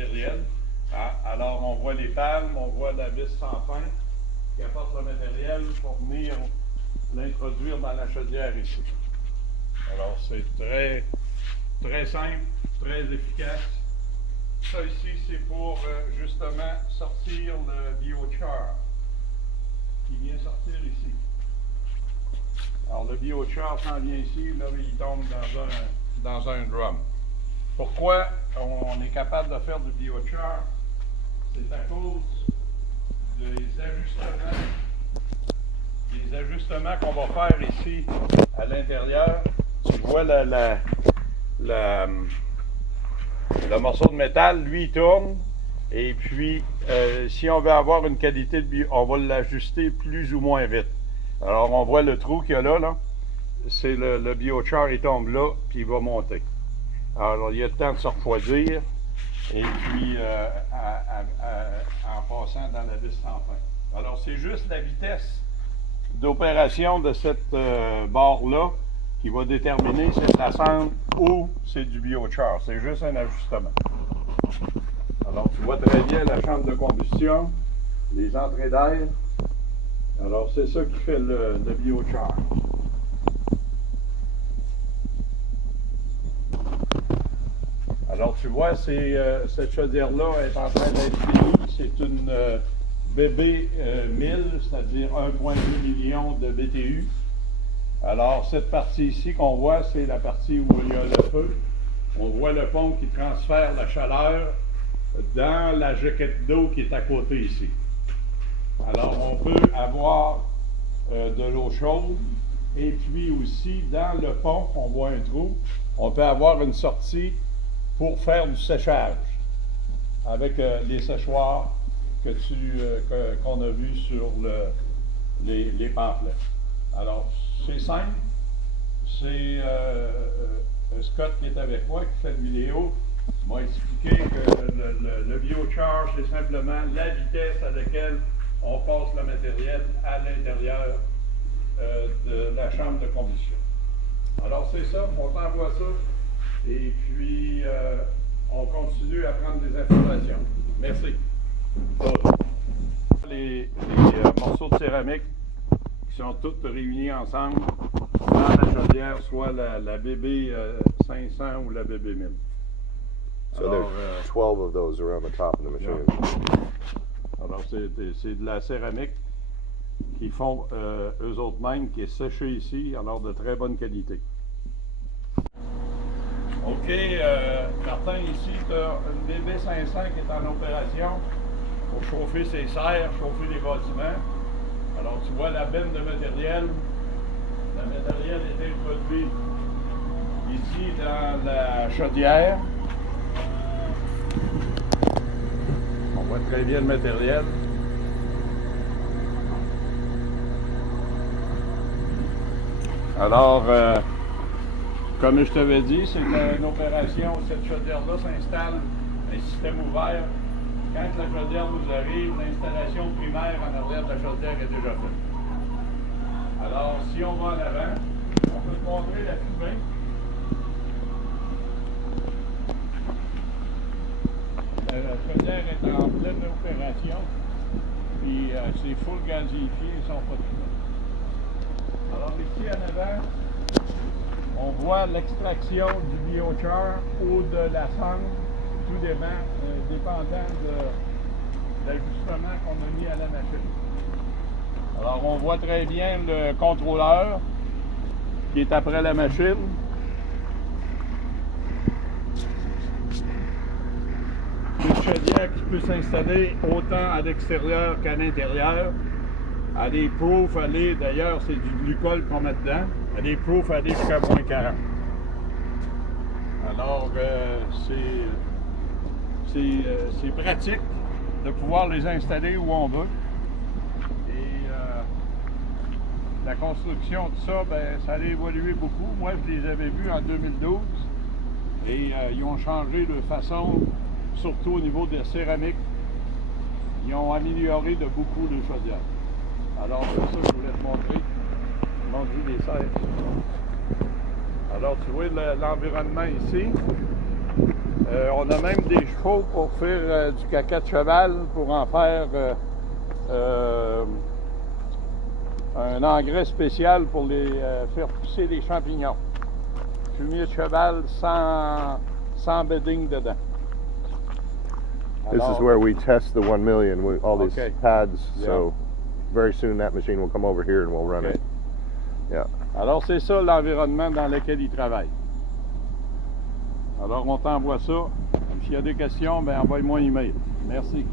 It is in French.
matériel. Alors, on voit les palmes, on voit la vis sans fin qui apporte le matériel pour venir l'introduire dans la chaudière ici. Alors, c'est très, très simple, très efficace. Ça ici, c'est pour justement sortir le biochar qui vient sortir ici. Alors, le biochar s'en vient ici, là, il tombe dans un drum. Pourquoi on est capable de faire du biochar? C'est à cause des ajustements qu'on va faire ici à l'intérieur. Tu vois le morceau de métal, lui, il tourne. Et puis, si on veut avoir une qualité de bio, on va l'ajuster plus ou moins vite. Alors, on voit le trou qu'il y a là. C'est le biochar, il tombe là, puis il va monter. Alors, il y a le temps de se refroidir, et puis en passant dans la vis sans fin. Alors, c'est juste la vitesse d'opération de cette barre-là qui va déterminer si c'est de la cendre ou c'est du biochar. C'est juste un ajustement. Alors, tu vois très bien la chambre de combustion, les entrées d'air. Alors, c'est ça qui fait le biochar. Alors, tu vois, cette chaudière-là est en train d'être finie. C'est une BB 1000, c'est-à-dire 1,2 million de BTU. Alors, cette partie ici qu'on voit, c'est la partie où il y a le feu. On voit le pont qui transfère la chaleur dans la jaquette d'eau qui est à côté ici. Alors, on peut avoir de l'eau chaude, et puis aussi, dans le pont, on voit un trou, on peut avoir une sortie pour faire du séchage avec les séchoirs qu'on a vus sur les pamphlets. Alors, c'est simple. C'est Scott qui est avec moi, qui fait une vidéo, m'a expliqué que le biochar, c'est simplement la vitesse à laquelle on passe le matériel à l'intérieur de la chambre de combustion. Alors, c'est ça, on t'envoie ça. Et puis, on continue à prendre des informations. Merci. Les morceaux de céramique qui sont tous réunis ensemble dans la chaudière, soit la BB 500 ou la BB 1000. So there's 12 of those around the top of the machine. Yeah. Alors, c'est de la céramique qu'ils font eux autres mêmes, qui est séchée ici, alors de très bonne qualité. OK, Martin, ici, tu as une BB 500 qui est en opération pour chauffer ses serres, chauffer les bâtiments. Alors, tu vois la benne de matériel. Le matériel est introduit ici dans la chaudière. On voit très bien le matériel. Alors, comme je t'avais dit, c'est une opération où cette chaudière-là s'installe, un système ouvert. Quand la chaudière nous arrive, l'installation primaire en arrière de la chaudière est déjà faite. Alors, si on va en avant, on peut te montrer la fumée. La chaudière est en pleine opération, puis c'est full gazéifié, ils sont pas de fumée. Alors ici en avant, on voit l'extraction du biochar ou de la cendre, tout dépendant de l'ajustement qu'on a mis à la machine. Alors on voit très bien le contrôleur qui est après la machine. C'est une chaudière qui peut s'installer autant à l'extérieur qu'à l'intérieur. Elle est proof, d'ailleurs c'est du glucol qu'on met dedans. Elle est proof, elle est jusqu'à moins 40. Alors c'est pratique de pouvoir les installer où on veut. Et la construction de ça, ça a évolué beaucoup. Moi, je les avais vus en 2012 et ils ont changé de façon, surtout au niveau de la céramique. Ils ont amélioré de beaucoup les chaudières. Alors, c'est ça que je voulais te montrer. Montrer les serres. Alors, tu vois l'environnement ici. On a même des chevaux pour faire du caca de cheval, pour en faire un engrais spécial pour les faire pousser des champignons. Fumier de cheval sans bedding dedans. This is where we test the 1 million with all these Okay. pads. Yeah. So very soon that machine will come over here and we'll run Okay. it. Yeah. Alors, c'est ça l'environnement dans lequel ils travaillent. Alors, on t'envoie ça. S'il y a des questions, ben envoie-moi un email. Merci.